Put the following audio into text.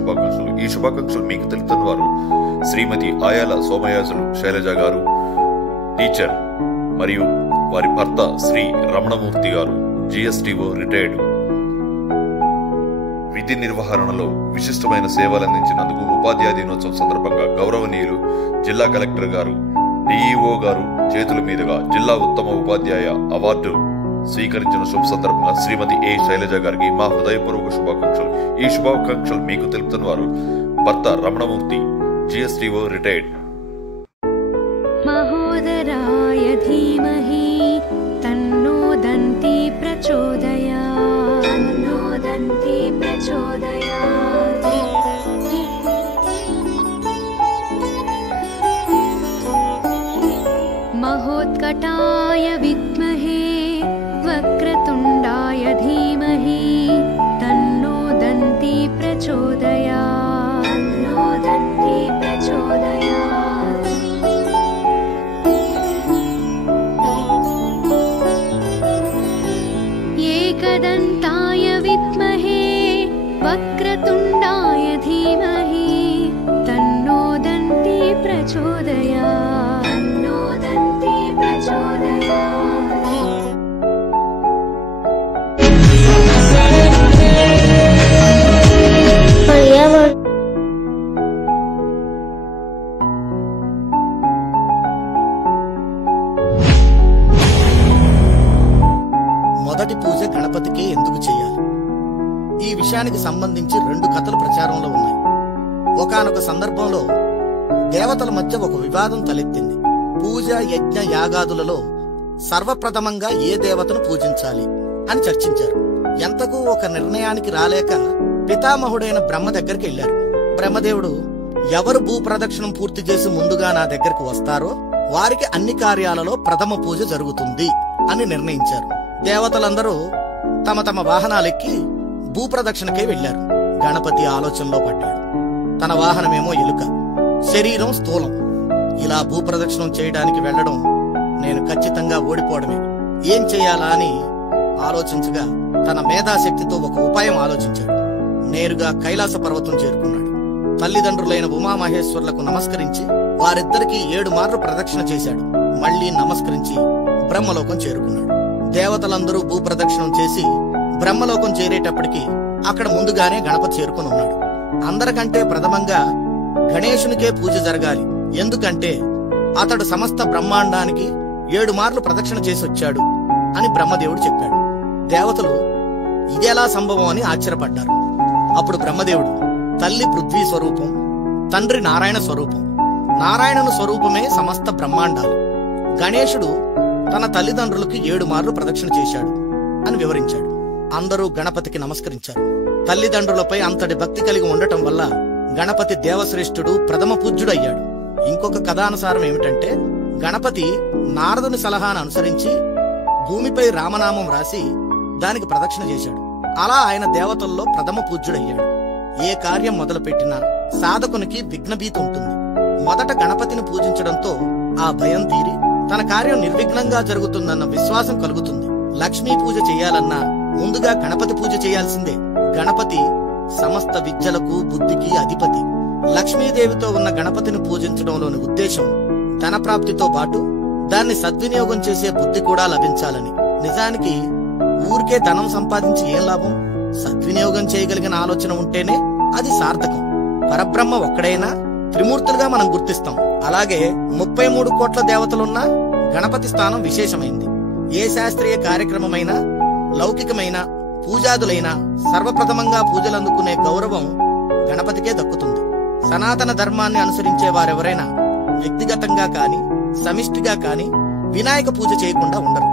శుభాకాంక్షలు. ఈ శుభాకాంక్షలు మీకు తెలుపుతున్న వారు శ్రీమతి ఆయాల సోమయాజులు శైలజ గారు, టీచర్, మరియు వారి భర్త శ్రీ రమణమూర్తి గారు, జిఎస్టిఓ రిటైర్డ్. విధి నిర్వహణలో విశిష్టమైన సేవలు అందించినందుకు ఉపాధ్యాయ దినోత్సవం సందర్భంగా గౌరవనీయులు జిల్లా కలెక్టర్ గారు, డిఈఓ గారు చేతుల మీదుగా జిల్లా ఉత్తమ ఉపాధ్యాయ అవార్డు స్వీకరించిన శుభ సందర్భంగా శ్రీమతి ఏ శైలజ గారికి మా హృదయపూర్వక శుభాకాంక్షలు. ఈ శుభాకాంక్షలు మీకు తెలుపుతున్న వారు భర్త రమణమూర్తి, జిఎస్టిఓ రిటైర్డ్. మహోదరాయ ధీమహి తన్నో దంతి ప్రచోదయాత్, తన్నో దంతి ప్రచోదయాత్. మహోత్కటాయ విద్మహే వక్రతుండాయ ధీమహి తన్నో దంతి ప్రచోదయాత్, తన్నో దంతి ప్రచోదయాత్. ఏకదంతాయ విద్మహే వక్రతుండాయ ధీమహి తన్నో దంతి ప్రచోదయాత్, తన్నో దంతి ప్రచోదయాత్. మొదటి పూజ గణపతికే ఎందుకు చేయాలి? ఈ విషయానికి సంబంధించి 2 కథలు ప్రచారంలో ఉన్నాయి. ఒకానొక సందర్భంలో దేవతల మధ్య ఒక వివాదం తలెత్తింది. పూజ, యజ్ఞ, యాగాదులలో సర్వప్రథమంగా ఏ దేవతను పూజించాలి అని చర్చించారు. ఎంతకు ఒక నిర్ణయానికి రాలేక పితామహుడైన బ్రహ్మ దగ్గరికి వెళ్లారు. బ్రహ్మదేవుడు, ఎవరు భూప్రదక్షిణం పూర్తి చేసి ముందుగా నా దగ్గరకు వస్తారో వారికి అన్ని కార్యాలలో ప్రథమ పూజ జరుగుతుంది అని నిర్ణయించారు. దేవతలందరూ తమ తమ వాహనాలెక్కి భూప్రదక్షిణకే వెళ్లారు. గణపతి ఆలోచనలో పడ్డాడు. తన వాహనమేమో ఎలుక, శరీరం స్థూలం. ఇలా భూప్రదక్షిణం చేయడానికి వెళ్లడం నేను ఖచ్చితంగా ఓడిపోవడమే. ఏం చెయ్యాలా అని ఆలోచించగా తన మేధాశక్తితో ఒక ఉపాయం ఆలోచించాడు. నేరుగా కైలాస పర్వతం చేరుకున్నాడు. తల్లిదండ్రులైన ఉమామహేశ్వరులకు నమస్కరించి వారిద్దరికీ 7 మార్లు ప్రదక్షిణ చేశాడు. మళ్లీ నమస్కరించి బ్రహ్మలోకం చేరుకున్నాడు. దేవతలందరూ భూప్రదక్షిణం చేసి బ్రహ్మలోకం చేరేటప్పటికి అక్కడ ముందుగానే గణపతి చేరుకుని ఉన్నాడు. అందరికంటే ప్రథమంగా గణేశునికే పూజ జరగాలి, ఎందుకంటే అతడు సమస్త బ్రహ్మాండానికి 7 మార్లు ప్రదక్షిణ చేసి వచ్చాడు అని బ్రహ్మదేవుడు చెప్పాడు. దేవతలు ఇదెలా సంభవం అని ఆశ్చర్యపడ్డారు. అప్పుడు బ్రహ్మదేవుడు, తల్లి పృథ్వీ స్వరూపం, తండ్రి నారాయణ స్వరూపం, నారాయణుని స్వరూపమే సమస్త బ్రహ్మాండాలు. గణేశుడు తన తల్లిదండ్రులకి 7 మార్లు ప్రదక్షిణ చేశాడు అని వివరించాడు. అందరూ గణపతికి నమస్కరించారు. తల్లిదండ్రులపై అంతటి భక్తి కలిగి ఉండటం వల్ల గణపతి దేవశ్రేష్ఠుడు, ప్రథమ పూజ్యుడు అయ్యాడు. ఇంకొక కథానుసారం ఏమిటంటే, గణపతి నారదుని సలహాను అనుసరించి భూమిపై రామనామం రాసి దానికి ప్రదక్షిణ చేశాడు. అలా ఆయన దేవతల్లో ప్రథమ పూజ్యుడయ్యాడు. ఏ కార్యం మొదలుపెట్టినా సాధకునికి విఘ్నభీతి ఉంటుంది. మొదట గణపతిని పూజించడంతో ఆ భయం తీరి తన కార్యం నిర్విఘ్నంగా జరుగుతుందన్న విశ్వాసం కలుగుతుంది. లక్ష్మీ పూజ చేయాలన్నా ముందుగా గణపతి పూజ చేయాల్సిందే. గణపతి సమస్త విద్యలకు, బుద్ధికి అధిపతి. లక్ష్మీదేవితో ఉన్న గణపతిని పూజించడంలోని ఉద్దేశం ధనప్రాప్తితో పాటు దాన్ని సద్వినియోగం చేసే బుద్ధి కూడా లభించాలని. నిజానికి ఊరికే ధనం సంపాదించి ఏం లాభం? సద్వినియోగం చేయగలిగిన ఆలోచన ఉంటేనే అది సార్థకం. పరబ్రహ్మ ఒక్కడైనా త్రిమూర్తులుగా మనం గుర్తిస్తాం. అలాగే 33 కోట్ల దేవతలున్నా గణపతి స్థానం విశేషమైంది. ఏ శాస్త్రీయ కార్యక్రమమైనా, లౌకికమైన పూజాదులైనా సర్వప్రథమంగా పూజలందుకునే గౌరవం గణపతికే దక్కుతుంది. సనాతన ధర్మాన్ని అనుసరించే వారెవరైనా వ్యక్తిగతంగా కాని సమిష్టిగా కాని వినాయక పూజ చేయకుండా ఉండరు.